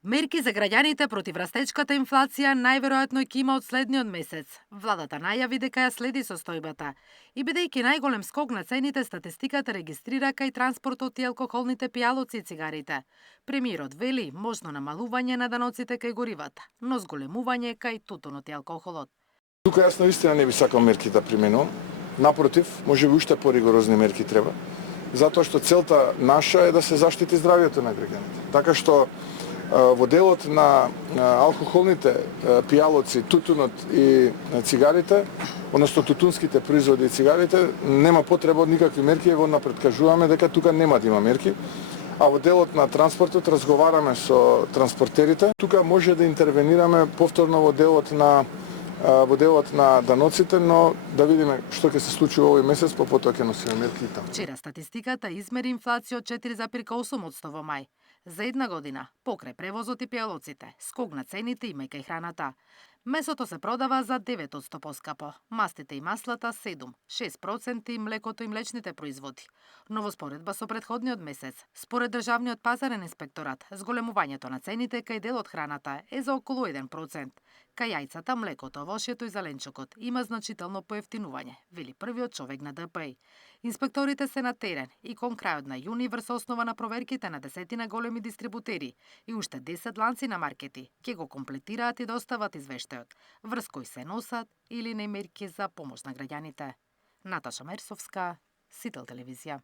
Мерки за граѓаните против растечката инфлација најверојатно ќе има од следниот месец. Владата најави дека ја следи состојбата. И бидејќи најголем скок на цените, статистиката регистрира кај транспортот и алкохолните пијалоци и цигарите. Премиерот вели можно намалување на даноците кај горивата, но зголемување кај тутунот и алкохолот. Тука јас наистина не би сакал мерки да применувам. Напротив, може би уште поригорозни мерки треба. Затоа што целта наша е да се заштити здравјето на граѓаните. Така што во делот на алкохолните пијалоци, тутунот и цигарите, односно тутунските производи и цигарите, нема потреба од никакви мерки, го напред кажуваме дека тука нема да има мерки. А во делот на транспортот разговараме со транспортерите. Тука може да интервенираме повторно во делот на даноците, но да видиме што ќе се случи овој месец, потоа ќе носиме мерки и таму. Вчера статистиката измери инфлација од 4,8% во мај. За една година, покрај превозот и пијалоците, скок на цените има и кај храната. Месото се продава за 9% поскапо, мастите и маслата 7, 6% и млекото и млечните производи. Но во споредба со претходниот месец, според Државниот пазарен инспекторат, зголемувањето на цените кај дел од храната е за околу 1%. Кај јајцата, млекото, вошјето и зеленчукот има значително поевтинување, вели првиот човек на ДПИ. Инспекторите се на терен и кон крајот на јуни врз основа на проверките на десетина големи дистрибутери и уште 10 ланци на маркети ќе го комплетираат и достават извештајот, врз кој се носат или не мерки за помош на граѓаните. Наташа Мерсовска, Сител телевизија.